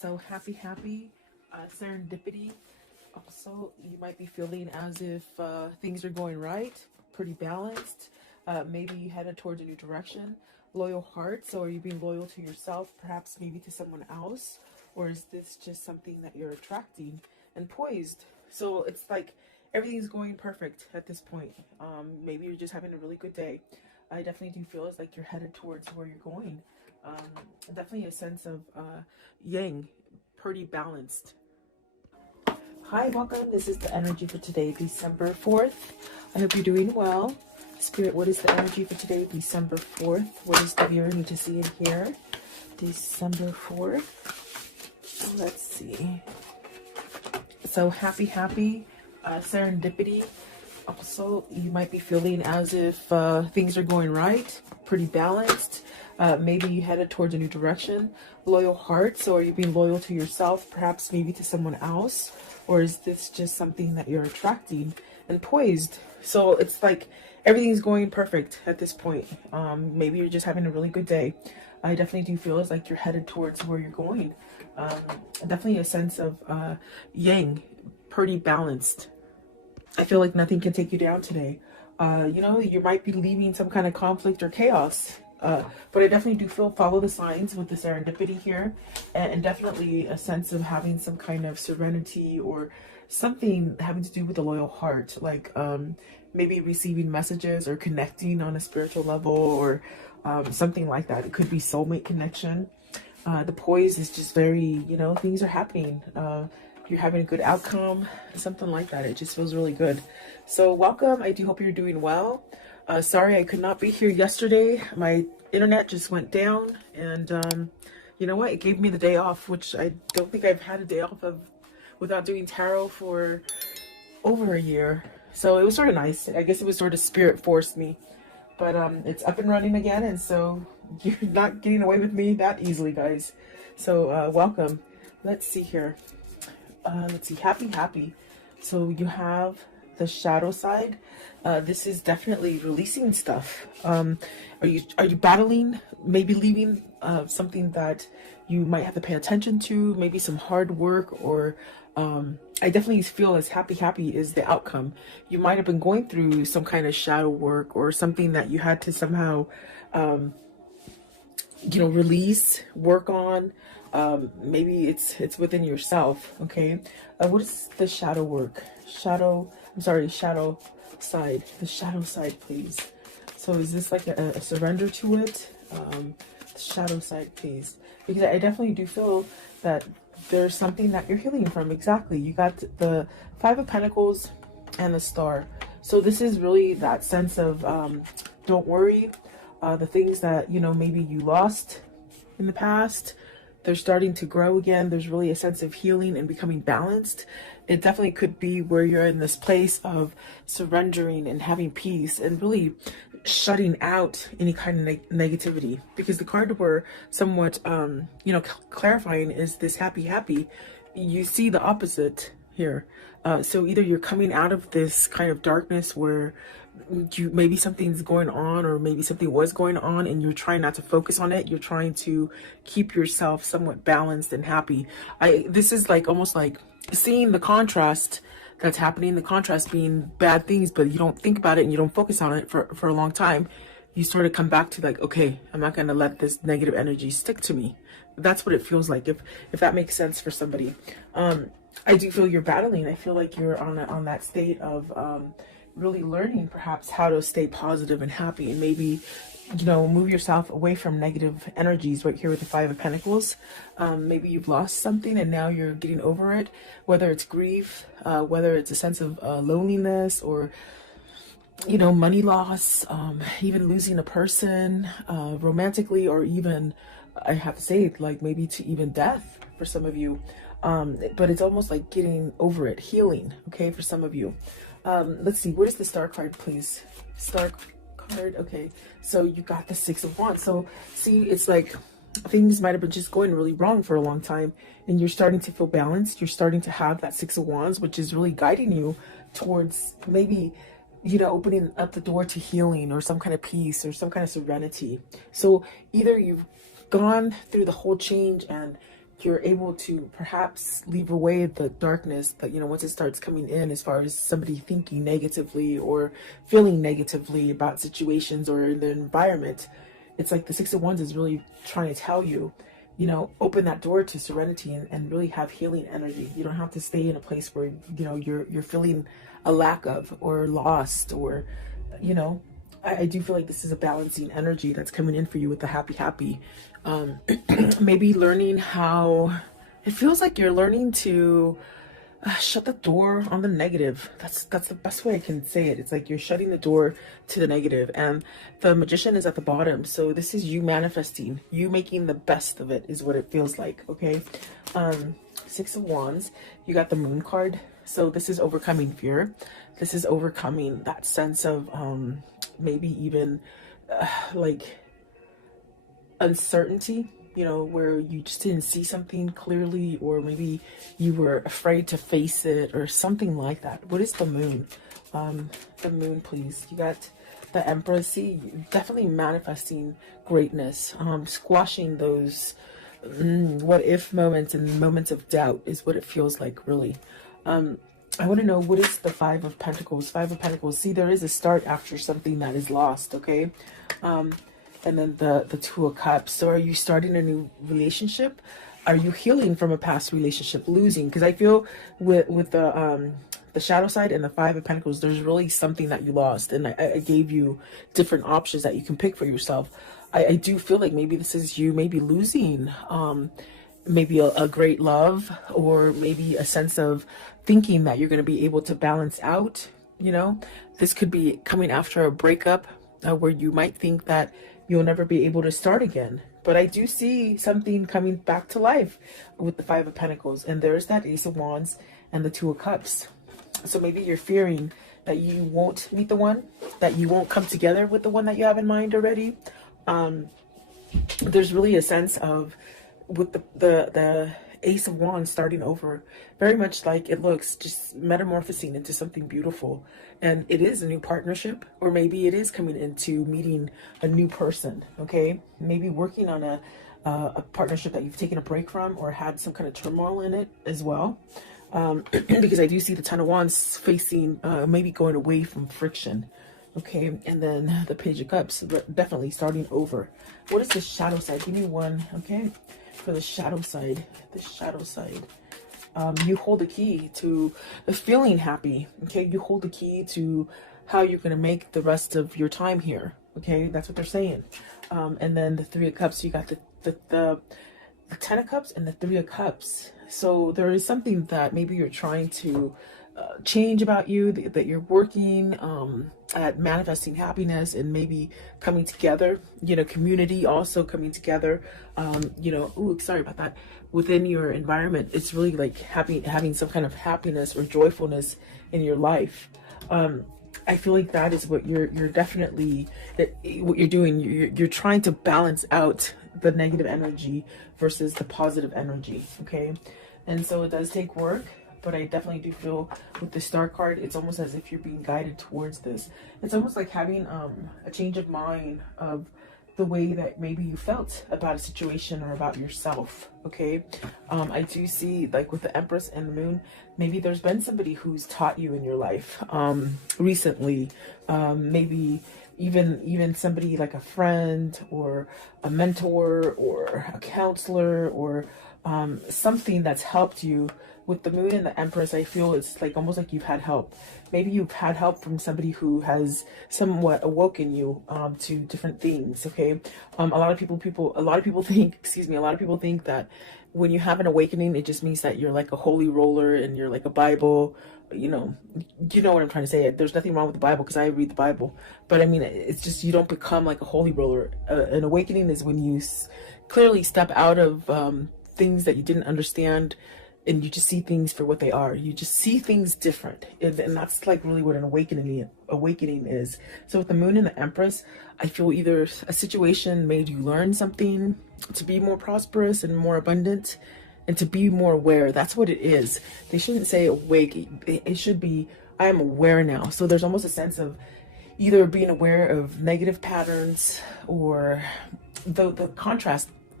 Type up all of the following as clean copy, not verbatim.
So happy serendipity. Also, you might be feeling as if things are going right, pretty balanced. Maybe headed towards a new direction. Loyal heart. So, are you being loyal to yourself, perhaps maybe to someone else? Or is this just something that you're attracting? And poised. So, it's like everything's going perfect at this point. Maybe you're just having a really good day. I definitely do feel as like you're headed towards where you're going. Um, Definitely a sense of yang, pretty balanced. Hi, welcome. This is the energy for today, December 4th. I hope you're doing well. Spirit, what is the energy for today, December 4th? What does the viewer need to see and hear? December 4th. Let's see. So happy serendipity. Also, you might be feeling as if things are going right, pretty balanced. Maybe you headed towards a new direction. Loyal heart. So are you being loyal to yourself, perhaps maybe to someone else? Or is this just something that you're attracting? And poised. So it's like everything's going perfect at this point. Maybe you're just having a really good day. I definitely do feel as like you're headed towards where you're going. Definitely a sense of yang, pretty balanced. I feel like nothing can take you down today. You might be leaving some kind of conflict or chaos. But I definitely do feel follow the signs with the serendipity here, and definitely a sense of having some kind of serenity or something having to do with the loyal heart, like maybe receiving messages or connecting on a spiritual level or something like that. It could be soulmate connection. The poise is just very, things are happening. You're having a good outcome, something like that. It just feels really good. So welcome. I do hope you're doing well. Sorry I could not be here yesterday. My internet just went down, and you know what? It gave me the day off, which I don't think I've had a day off of without doing tarot for over a year. So it was sort of nice. I guess it was sort of spirit forced me. But it's up and running again, and so you're not getting away with me that easily, guys. So welcome. Let's see here. Let's see. Happy. So you have the shadow side. This is definitely releasing stuff. Are you battling, maybe leaving something that you might have to pay attention to, maybe some hard work, or I definitely feel as happy is the outcome. You might have been going through some kind of shadow work or something that you had to somehow release, work on. Maybe it's within yourself. Okay. What is the shadow work? Shadow side. The shadow side, please. So is this like a surrender to it? The shadow side, please. Because I definitely do feel that there's something that you're healing from. Exactly. You got the Five of Pentacles and the Star. So this is really that sense of don't worry. The things that, maybe you lost in the past, they're starting to grow again. There's really a sense of healing and becoming balanced. It definitely could be where you're in this place of surrendering and having peace and really shutting out any kind of negativity. Because the card we're somewhat, clarifying is this happy. You see the opposite here. So either you're coming out of this kind of darkness where maybe something's going on, or maybe something was going on and you're trying not to focus on it. You're trying to keep yourself somewhat balanced and happy. This is like almost like seeing the contrast that's happening, the contrast being bad things, but you don't think about it and you don't focus on it for a long time. You sort of come back to like, okay, I'm not going to let this negative energy stick to me. That's what it feels like, if that makes sense for somebody. I do feel you're battling. I feel like you're on that state of really learning perhaps how to stay positive and happy, and maybe move yourself away from negative energies. Right here with the Five of Pentacles, maybe you've lost something and now you're getting over it, whether it's grief, whether it's a sense of loneliness, or money loss, even losing a person romantically, or even, I have to say, like maybe to even death for some of you. But it's almost like getting over it, healing, okay, for some of you. Let's see, what is the Star card, please? Star card, okay. So you got the Six of Wands. So see, it's like things might have been just going really wrong for a long time, and you're starting to feel balanced. You're starting to have that Six of Wands, which is really guiding you towards maybe, opening up the door to healing or some kind of peace or some kind of serenity. So either you've gone through the whole change and you're able to perhaps leave away the darkness, but once it starts coming in, as far as somebody thinking negatively or feeling negatively about situations or the environment, it's like the Six of Wands is really trying to tell you, open that door to serenity and really have healing energy. You don't have to stay in a place where, you're feeling a lack of or lost or, I do feel like this is a balancing energy that's coming in for you with the happy. Maybe learning how, it feels like you're learning to shut the door on the negative. That's the best way I can say it. It's like you're shutting the door to the negative, and the Magician is at the bottom. So this is you manifesting, you making the best of it is what it feels like. Okay. Six of Wands, you got the Moon card. So this is overcoming fear. This is overcoming that sense of maybe even like uncertainty, where you just didn't see something clearly, or maybe you were afraid to face it or something like that. What is the Moon? The Moon, please. You got the Empress. See, definitely manifesting greatness, squashing those what if moments and moments of doubt is what it feels like, really. I want to know, what is the Five of Pentacles? Five of Pentacles. See, there is a start after something that is lost, okay? And then the Two of Cups. So are you starting a new relationship? Are you healing from a past relationship, losing? Because I feel with the shadow side and the Five of Pentacles, there's really something that you lost. And I gave you different options that you can pick for yourself. I do feel like maybe this is you maybe losing maybe a great love, or maybe a sense of thinking that you're going to be able to balance out. This could be coming after a breakup where you might think that you'll never be able to start again. But I do see something coming back to life with the Five of Pentacles, and there's that Ace of Wands and the Two of Cups. So maybe you're fearing that you won't meet the one, that you won't come together with the one that you have in mind already. There's really a sense of, with the Ace of Wands starting over, very much like it looks, just metamorphosing into something beautiful. And it is a new partnership, or maybe it is coming into meeting a new person, okay? Maybe working on a partnership that you've taken a break from, or had some kind of turmoil in it as well. Because I do see the Ten of Wands facing, maybe going away from friction. Okay, and then the Page of Cups, definitely starting over. What is the shadow side? Give me one, okay? For the shadow side, you hold the key to feeling happy, okay? You hold the key to how you're going to make the rest of your time here, okay? That's what they're saying. And then the Three of Cups, you got the Ten of Cups and the Three of Cups. So there is something that maybe you're trying to change about you, that you're working at manifesting happiness and maybe coming together, community also coming together, ooh, sorry about that, within your environment. It's really like having some kind of happiness or joyfulness in your life. I feel like that is what you're definitely, what you're doing. You're trying to balance out the negative energy versus the positive energy, okay? And so it does take work. But I definitely do feel with the Star card, it's almost as if you're being guided towards this. It's almost like having a change of mind of the way that maybe you felt about a situation or about yourself, okay? I do see, like with the Empress and the Moon, maybe there's been somebody who's taught you in your life recently. Maybe even somebody like a friend or a mentor or a counselor, or something that's helped you. With the Moon and the Empress, I feel it's like almost like you've had help. Maybe you've had help from somebody who has somewhat awoken you to different things. Okay, a lot of people think, a lot of people think that when you have an awakening, it just means that you're like a holy roller and you're like a Bible. You know what I'm trying to say. There's nothing wrong with the Bible, because I read the Bible, but I mean, it's just you don't become like a holy roller. An awakening is when you clearly step out of things that you didn't understand, and you just see things for what they are. You just see things different, and that's like really what an awakening is. So with the Moon and the Empress, I feel either a situation made you learn something to be more prosperous and more abundant, and to be more aware. That's what it is. They shouldn't say awake. It should be, I am aware now. So there's almost a sense of either being aware of negative patterns, or the contrast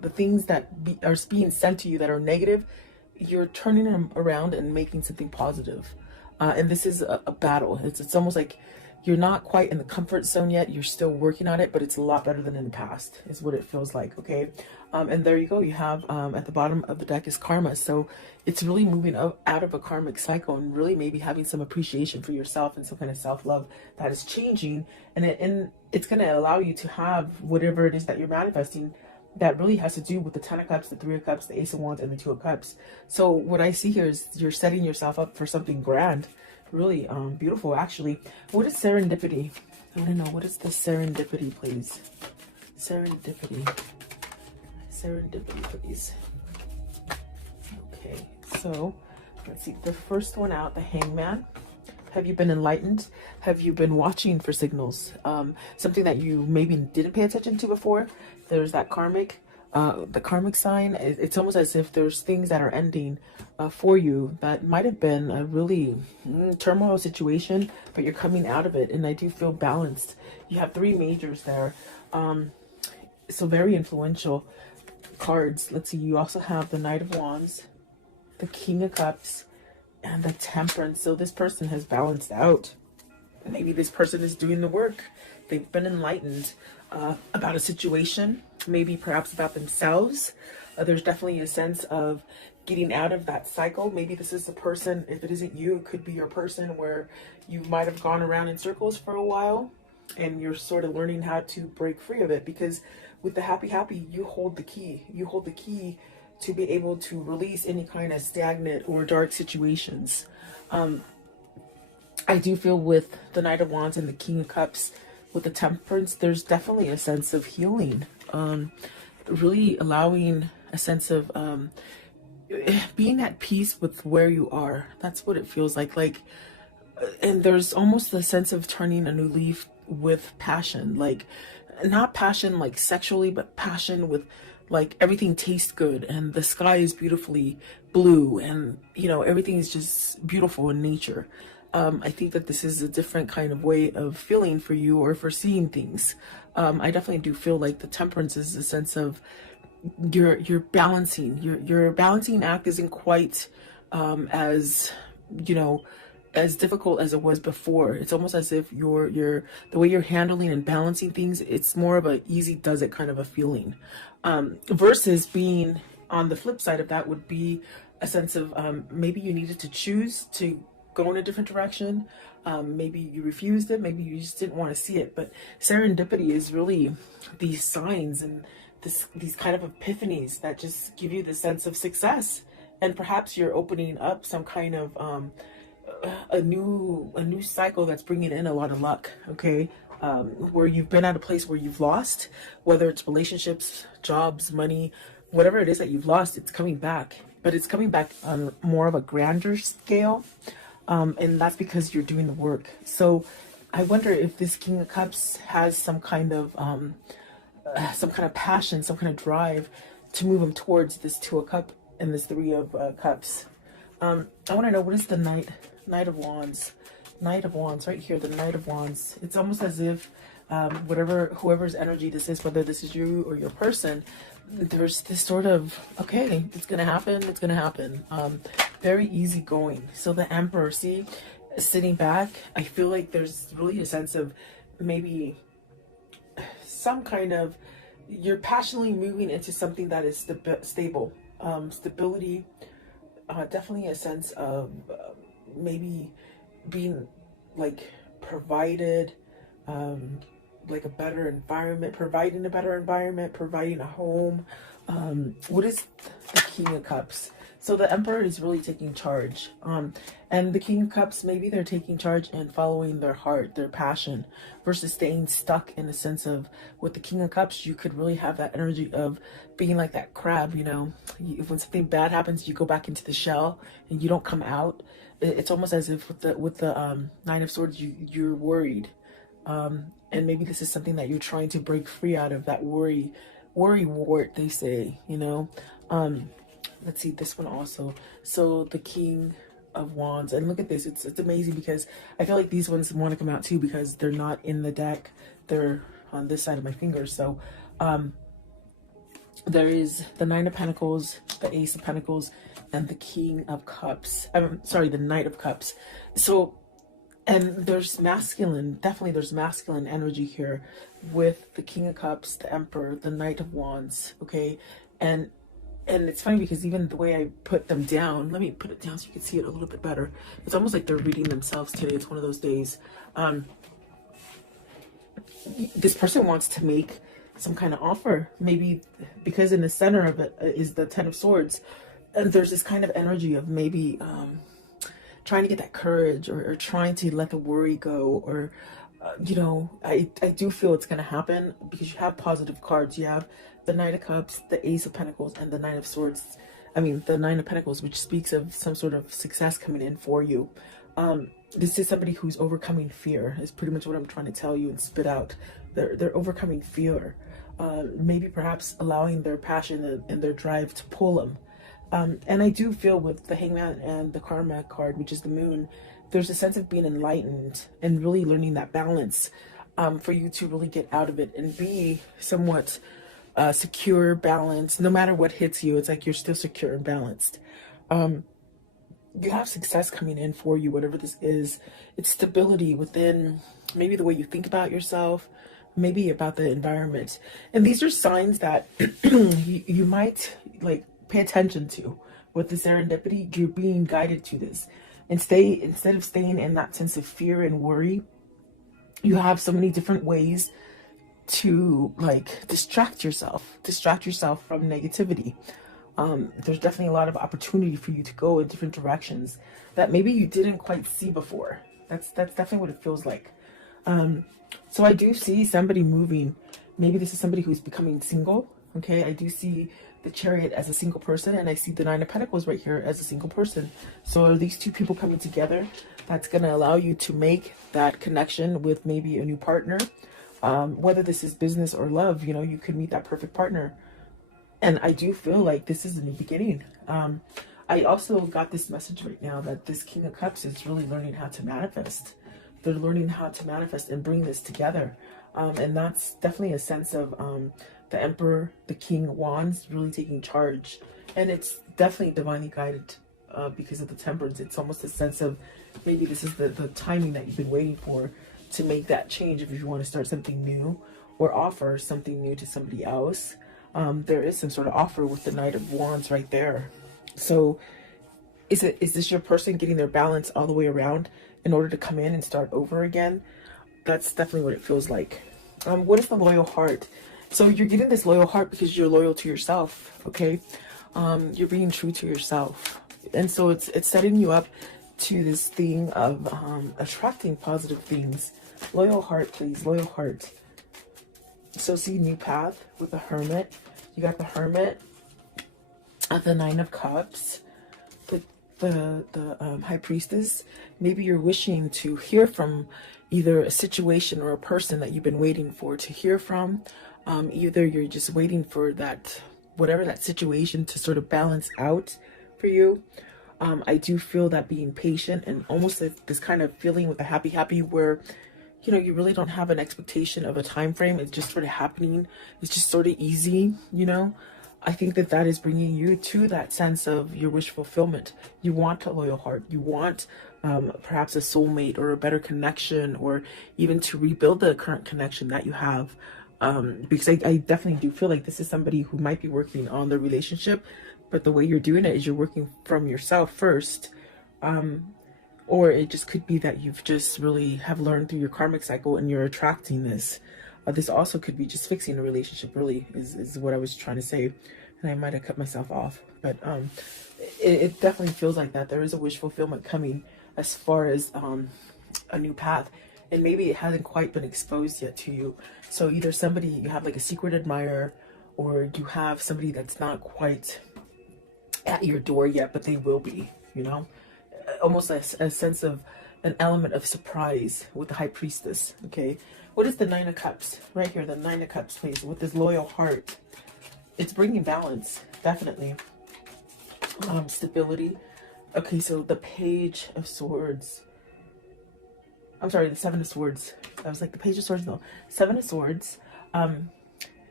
the things that are being sent to you that are negative, you're turning them around and making something positive. And this is a battle. It's almost like you're not quite in the comfort zone yet. You're still working on it, but it's a lot better than in the past, is what it feels like. Okay. And there you go. You have at the bottom of the deck is karma. So it's really moving out of a karmic cycle and really maybe having some appreciation for yourself and some kind of self-love that is changing. And it's going to allow you to have whatever it is that you're manifesting that really has to do with the 10 of Cups, the 3 of Cups, the Ace of Wands, and the 2 of Cups. So what I see here is you're setting yourself up for something grand. Really beautiful, actually. What is serendipity? I want to know, what is the serendipity, please? Serendipity. Serendipity, please. Okay, so let's see. The first one out, the Hangman. Have you been enlightened? Have you been watching for signals? Something that you maybe didn't pay attention to before? There's that the karmic sign. It's almost as if there's things that are ending for you that might have been a really turmoil situation, but you're coming out of it. And I do feel balanced. You have 3 majors there. So very influential cards. Let's see. You also have the Knight of Wands, the King of Cups, and the Temperance. So this person has balanced out. Maybe this person is doing the work. They've been enlightened about a situation, maybe perhaps about themselves. There's definitely a sense of getting out of that cycle. Maybe this is the person, if it isn't you, it could be your person where you might have gone around in circles for a while and you're sort of learning how to break free of it, because with the happy, you hold the key. You hold the key to be able to release any kind of stagnant or dark situations. I do feel with the Knight of Wands and the King of Cups, with the Temperance, there's definitely a sense of healing. Really allowing a sense of being at peace with where you are. That's what it feels like. And there's almost a sense of turning a new leaf with passion. Like, not passion like sexually, but passion with like everything tastes good and the sky is beautifully blue and, you know, everything is just beautiful in nature. I think that this is a different kind of way of feeling for you or for seeing things. I definitely do feel like the Temperance is a sense of you're balancing. Your balancing act isn't quite as, you know, as difficult as it was before. It's almost as if the way you're handling and balancing things, it's more of a easy does it kind of a feeling. Versus being on the flip side of that would be a sense of maybe you needed to choose to go in a different direction. Maybe you refused it, maybe you just didn't want to see it. But serendipity is really these signs and these kind of epiphanies that just give you the sense of success. And perhaps you're opening up some kind of a new cycle that's bringing in a lot of luck. Okay, where you've been at a place where you've lost, whether it's relationships, jobs, money, whatever it is that you've lost, it's coming back. But it's coming back on more of a grander scale. And that's because you're doing the work. So I wonder if this King of Cups has some kind of passion, some kind of drive to move him towards this 2 of Cups and this 3 of Cups. I want to know, what is the Knight of Wands? Knight of Wands, right here, the Knight of Wands. It's almost as if whoever's energy this is, whether this is you or your person, there's this sort of, okay, it's gonna happen, it's gonna happen. Very easygoing. So the Emperor, see, sitting back, I feel like there's really a sense of maybe some kind of, you're passionately moving into something that is stable. Stability, definitely a sense of maybe being like provided, like a better environment, providing a better environment, providing a home. What is the King of Cups? So the Emperor is really taking charge. And the King of Cups, maybe they're taking charge and following their heart, their passion, versus staying stuck in the sense of, with the King of Cups, you could really have that energy of being like that crab, you know, when something bad happens, you go back into the shell and you don't come out. It's almost as if with the Nine of Swords, you're worried. And maybe this is something that you're trying to break free out of, that worry wart, they say, you know. Let's see this one also. So the King of Wands, and look at this, it's amazing because I feel like these ones want to come out too because they're not in the deck, they're on this side of my finger. So there is the Nine of Pentacles, the Ace of Pentacles, and the King of Cups. I'm sorry, the Knight of Cups. So, and there's masculine, definitely there's masculine energy here with the King of Cups, the Emperor, the Knight of Wands, okay? And it's funny because even the way I put them down, let me put it down so you can see it a little bit better. It's almost like they're reading themselves today. It's one of those days. This person wants to make some kind of offer, maybe because in the center of it is the Ten of Swords, and there's this kind of energy of maybe trying to get that courage, or trying to let the worry go, or you know, I do feel it's going to happen because you have positive cards. You have the Knight of Cups, the Ace of Pentacles, and the Nine of Swords. I mean, the Nine of Pentacles, which speaks of some sort of success coming in for you. This is somebody who's overcoming fear, is pretty much what I'm trying to tell you and spit out. They're overcoming fear. Maybe perhaps allowing their passion and their drive to pull them. And I do feel with the Hangman and the Karma card, which is the Moon, there's a sense of being enlightened and really learning that balance, for you to really get out of it and be somewhat secure, balanced. No matter what hits you, it's like you're still secure and balanced. You have success coming in for you, whatever this is. It's stability within maybe the way you think about yourself, maybe about the environment. And these are signs that you might like pay attention to with the serendipity. You're being guided to this. And instead of staying in that sense of fear and worry, you have so many different ways to like distract yourself from negativity. There's definitely a lot of opportunity for you to go in different directions that maybe you didn't quite see before. That's definitely what it feels like. So I do see somebody moving. Maybe this is somebody who's becoming single. Okay, I do see the Chariot as a single person, and I see the Nine of Pentacles right here as a single person. So are these two people coming together? That's going to allow you to make that connection with maybe a new partner. Whether this is business or love, you know, you could meet that perfect partner. And I do feel like this is a new beginning. I also got this message right now that this King of Cups is really learning how to manifest. They're learning how to manifest and bring this together. And that's definitely a sense of the Emperor, the King of Wands, really taking charge. And it's definitely divinely guided because of the Temperance. It's almost a sense of maybe this is the timing that you've been waiting for to make that change if you want to start something new or offer something new to somebody else. There is some sort of offer with the Knight of Wands right there. So is this your person getting their balance all the way around in order to come in and start over again? That's definitely what it feels like. What is the loyal heart? So you're getting this loyal heart because you're loyal to yourself, okay? You're being true to yourself. And so it's setting you up to this thing of attracting positive things. Loyal heart, please. Loyal heart. So see new path with the Hermit. You got the Hermit, the Nine of Cups, the High Priestess. Maybe you're wishing to hear from either a situation or a person that you've been waiting for to hear from. Either you're just waiting for that, whatever that situation to sort of balance out for you. I do feel that being patient and almost like this kind of feeling with the happy where, you know, you really don't have an expectation of a time frame. It's just sort of happening. It's just sort of easy, you know. I think that is bringing you to that sense of your wish fulfillment. You want a loyal heart. You want perhaps a soulmate or a better connection, or even to rebuild the current connection that you have. Because I definitely do feel like this is somebody who might be working on the relationship, but the way you're doing it is you're working from yourself first. Or it just could be that you've just really have learned through your karmic cycle and you're attracting this. This also could be just fixing a relationship, really, is what I was trying to say. And I might have cut myself off. But it definitely feels like that. There is a wish fulfillment coming as far as a new path. And maybe it hasn't quite been exposed yet to you. So either somebody, you have like a secret admirer, or you have somebody that's not quite at your door yet, but they will be, you know? Almost a sense of an element of surprise with the High Priestess, okay? What is the Nine of Cups? Right here, the Nine of Cups, please, with this loyal heart. It's bringing balance, definitely. Stability. Okay, so the Page of Swords. I'm sorry, the Seven of Swords. I was like, the Page of Swords, no. Seven of Swords.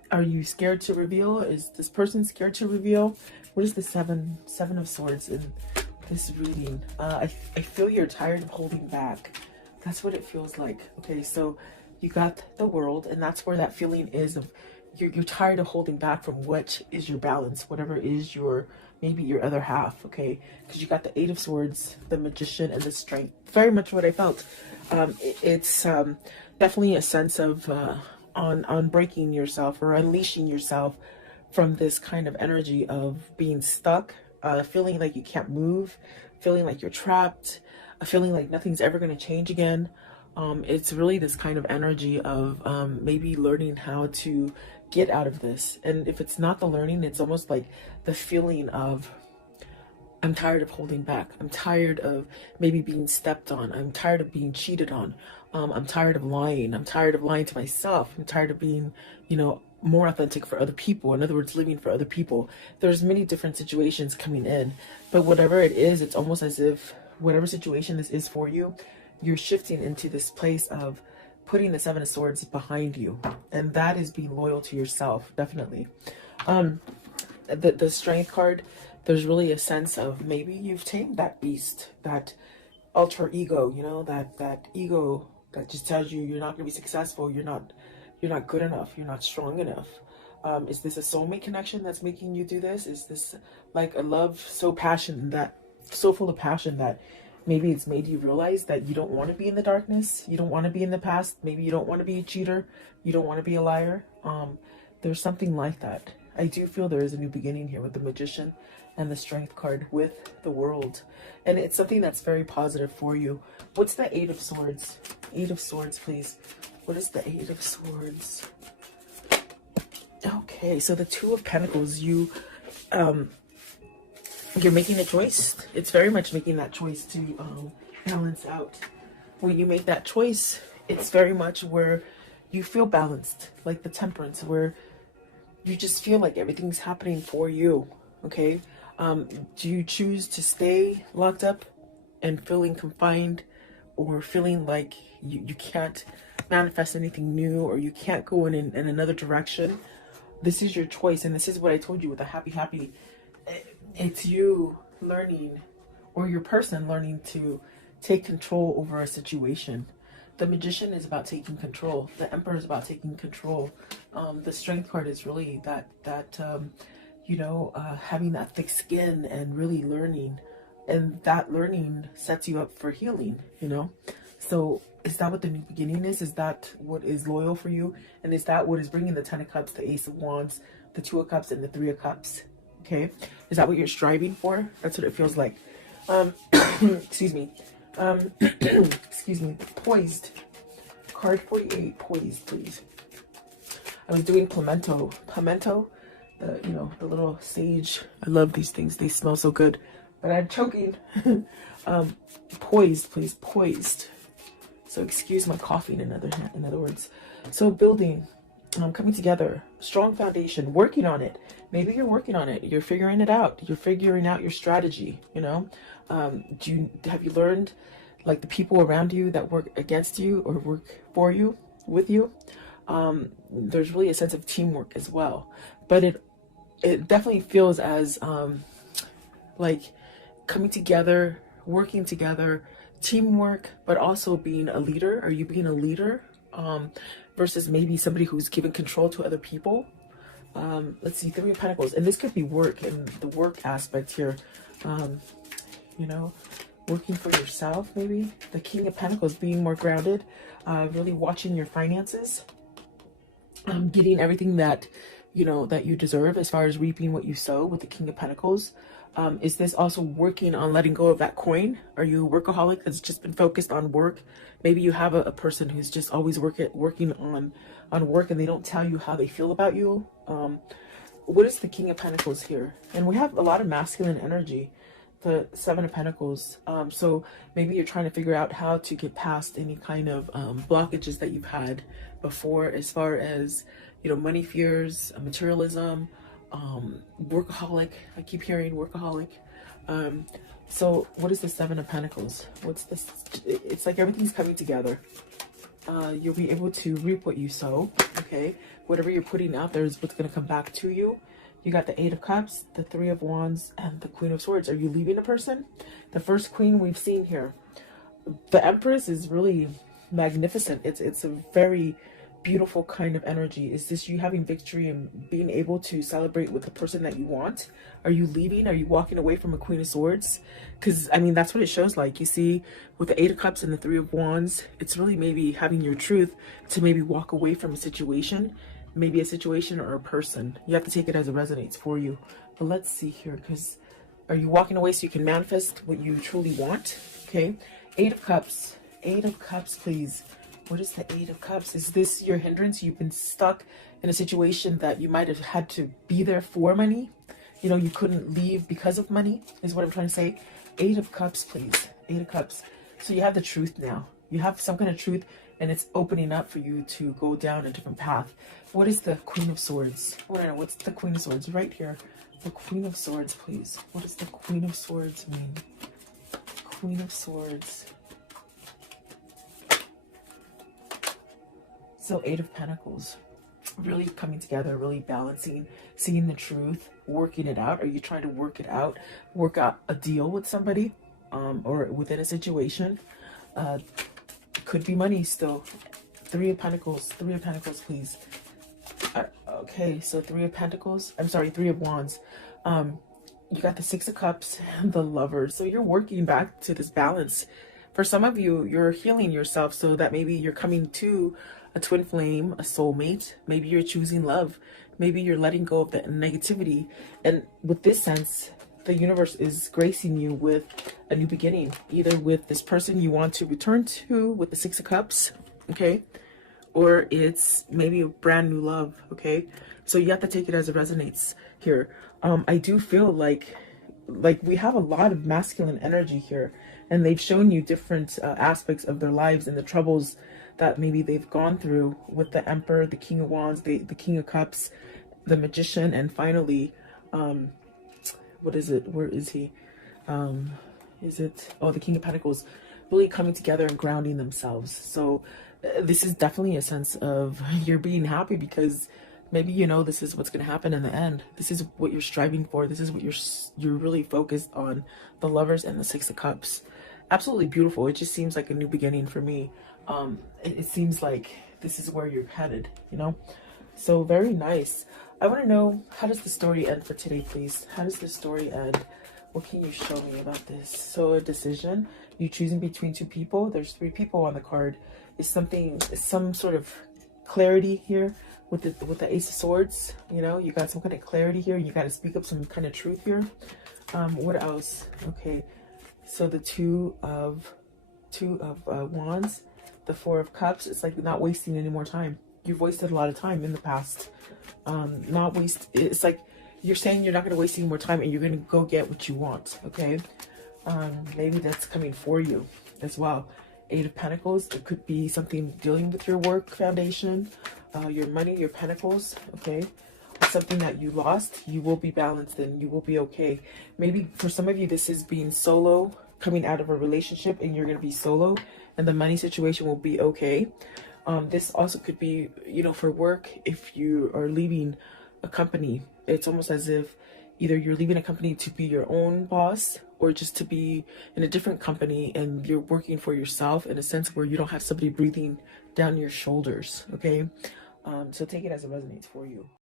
Are you scared to reveal? Is this person scared to reveal? What is the seven of swords in this reading? I feel you're tired of holding back. That's what it feels like. Okay, so you got the World, and that's where that feeling is of you're tired of holding back from what is your balance, whatever is your, maybe your other half. Okay, because you got the Eight of Swords, the Magician, and the Strength. Very much what I felt. It's definitely a sense of on breaking yourself or unleashing yourself from this kind of energy of being stuck, feeling like you can't move, feeling like you're trapped, feeling like nothing's ever going to change again. It's really this kind of energy of maybe learning how to get out of this. And if it's not the learning, it's almost like the feeling of, I'm tired of holding back. I'm tired of maybe being stepped on. I'm tired of being cheated on. I'm tired of lying. I'm tired of lying to myself. I'm tired of being, you know, more authentic for other people. In other words, living for other people. There's many different situations coming in, but whatever it is, it's almost as if whatever situation this is for you, you're shifting into this place of putting the Seven of Swords behind you. And that is being loyal to yourself, definitely. The Strength card, there's really a sense of maybe you've tamed that beast, that alter ego, you know, that ego that just tells you you're not going to be successful, you're not good enough, you're not strong enough. Is this a soulmate connection that's making you do this? Is this like a love so full of passion that maybe it's made you realize that you don't want to be in the darkness, you don't want to be in the past, maybe you don't want to be a cheater, you don't want to be a liar? There's something like that. I do feel there is a new beginning here with the Magician and the Strength card with the World. And it's something that's very positive for you. What's the Eight of Swords? Eight of Swords, please. What is the Eight of Swords? Okay, so the Two of Pentacles, you're making a choice. It's very much making that choice to balance out. When you make that choice, it's very much where you feel balanced, like the Temperance, where you just feel like everything's happening for you. Okay, do you choose to stay locked up and feeling confined, or feeling like you can't manifest anything new, or you can't go in another direction? This is your choice, and this is what I told you with the happy. It's you learning, or your person learning to take control over a situation. The Magician is about taking control. The Emperor is about taking control. The Strength card is really having that thick skin and really learning. And that learning sets you up for healing, you know? So is that what the new beginning is? Is that what is loyal for you? And is that what is bringing the Ten of Cups, the Ace of Wands, the Two of Cups, and the Three of Cups? Okay? Is that what you're striving for? That's what it feels like. Excuse me. Excuse me. Poised. Card 48. Poised, please. I was doing pimento. Pimento, the little sage. I love these things. They smell so good. But I'm choking. Poised, please. Poised. So excuse my coughing, in other words. So building, coming together, strong foundation, working on it. Maybe you're working on it. You're figuring it out. You're figuring out your strategy, you know. Have you learned, like, the people around you that work against you or work for you, with you? There's really a sense of teamwork as well. But it definitely feels as like coming together, working together, teamwork, but also being a leader. Are you being a leader versus maybe somebody who's given control to other people? Let's see, Three of Pentacles, and this could be work, and the work aspect here, working for yourself, maybe. The King of Pentacles, being more grounded, really watching your finances, getting everything that you deserve, as far as reaping what you sow with the King of Pentacles. Is this also working on letting go of that coin? Are you a workaholic that's just been focused on work? Maybe you have a person who's just always working on work, and they don't tell you how they feel about you. What is the King of Pentacles here? And we have a lot of masculine energy, the Seven of Pentacles. So maybe you're trying to figure out how to get past any kind of blockages that you've had before, as far as, money fears, materialism, workaholic. I keep hearing workaholic. So what is the Seven of Pentacles? What's this? It's like everything's coming together. You'll be able to reap what you sow. okay? Whatever you're putting out there is what's going to come back to you. You got the Eight of Cups, the Three of Wands, and the Queen of Swords. Are you leaving a person? The first queen we've seen here. The Empress is really magnificent. It's a very beautiful kind of energy. Is this you having victory and being able to celebrate with the person that you want? Are you leaving? Are you walking away from a Queen of Swords? Because I mean, that's what it shows like. You see with the Eight of Cups and the Three of Wands, it's really maybe having your truth to maybe walk away from a situation, maybe a situation or a person. You have to take it as it resonates for you. But let's see here, because are you walking away so you can manifest what you truly want? Okay, Eight of Cups. Eight of Cups, please. What is the Eight of Cups? Is this your hindrance? You've been stuck in a situation that you might have had to be there for money. You know, you couldn't leave because of money, is what I'm trying to say. Eight of Cups, please. Eight of Cups. So you have the truth now. You have some kind of truth, and it's opening up for you to go down a different path. What is the Queen of Swords? What's the Queen of Swords? Right here. The Queen of Swords, please. What does the Queen of Swords mean? Queen of Swords. So Eight of Pentacles, really coming together, really balancing, seeing the truth, working it out. Are you trying to work it out, work out a deal with somebody, or within a situation? Could be money still. Three of Pentacles, please. Okay, so Three of Pentacles, I'm sorry, Three of Wands. You got the Six of Cups and the Lovers. So you're working back to this balance. For some of you, you're healing yourself so that maybe you're coming to a twin flame, a soulmate. Maybe you're choosing love. Maybe you're letting go of the negativity. And with this sense, the universe is gracing you with a new beginning, either with this person you want to return to with the Six of Cups, okay? Or it's maybe a brand new love, okay? So you have to take it as it resonates here. I do feel like we have a lot of masculine energy here, and they've shown you different aspects of their lives and the troubles that maybe they've gone through with the Emperor, the King of Wands, the King of Cups, the Magician, and finally, what is it? Where is he? Is it? Oh, the King of Pentacles, really coming together and grounding themselves. So this is definitely a sense of you're being happy because maybe you know this is what's going to happen in the end. This is what you're striving for. This is what you're really focused on. The Lovers and the Six of Cups. Absolutely beautiful. It just seems like a new beginning for me. It seems like this is where you're headed, you know? So very nice. I want to know, how does the story end for today, please? How does the story end? What can you show me about this? So a decision, you choosing between two people. There's three people on the card. Is some sort of clarity here with the Ace of Swords? You know, you got some kind of clarity here. You got to speak up some kind of truth here. What else? Okay, so the two of Wands, the Four of Cups. It's like not wasting any more time. You've wasted a lot of time in the past. It's like you're saying you're not going to waste any more time and you're going to go get what you want. Okay, maybe that's coming for you as well. Eight of Pentacles. It could be something dealing with your work foundation, your money, your pentacles. Okay, something that you lost. You will be balanced and you will be okay. Maybe for some of you, this is being solo, coming out of a relationship, and you're going to be solo, and the money situation will be okay. This also could be, you know, for work. If you are leaving a company, it's almost as if either you're leaving a company to be your own boss or just to be in a different company and you're working for yourself in a sense where you don't have somebody breathing down your shoulders. Okay, so take it as it resonates for you.